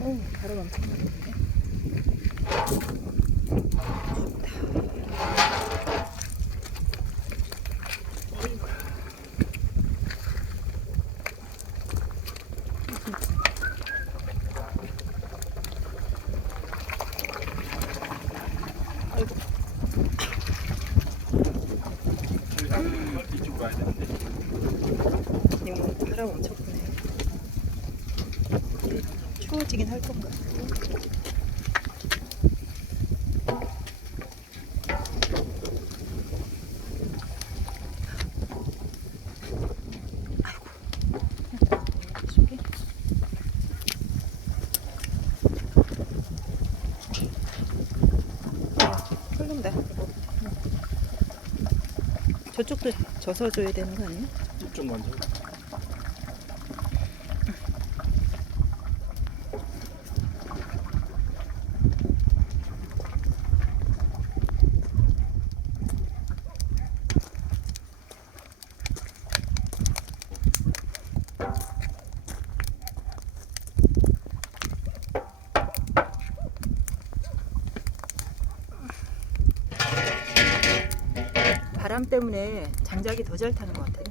바람 엄청 나는데. 이쪽으로 와야 되는데. 이거 바람 엄청 부네. 추워지긴 할 건가? 아이고. 이쪽에. 흐른다. 저쪽도 젖어줘야 되는 거 아니야? 이쪽 먼저. 바람 때문에 장작이 더 잘 타는 것 같아.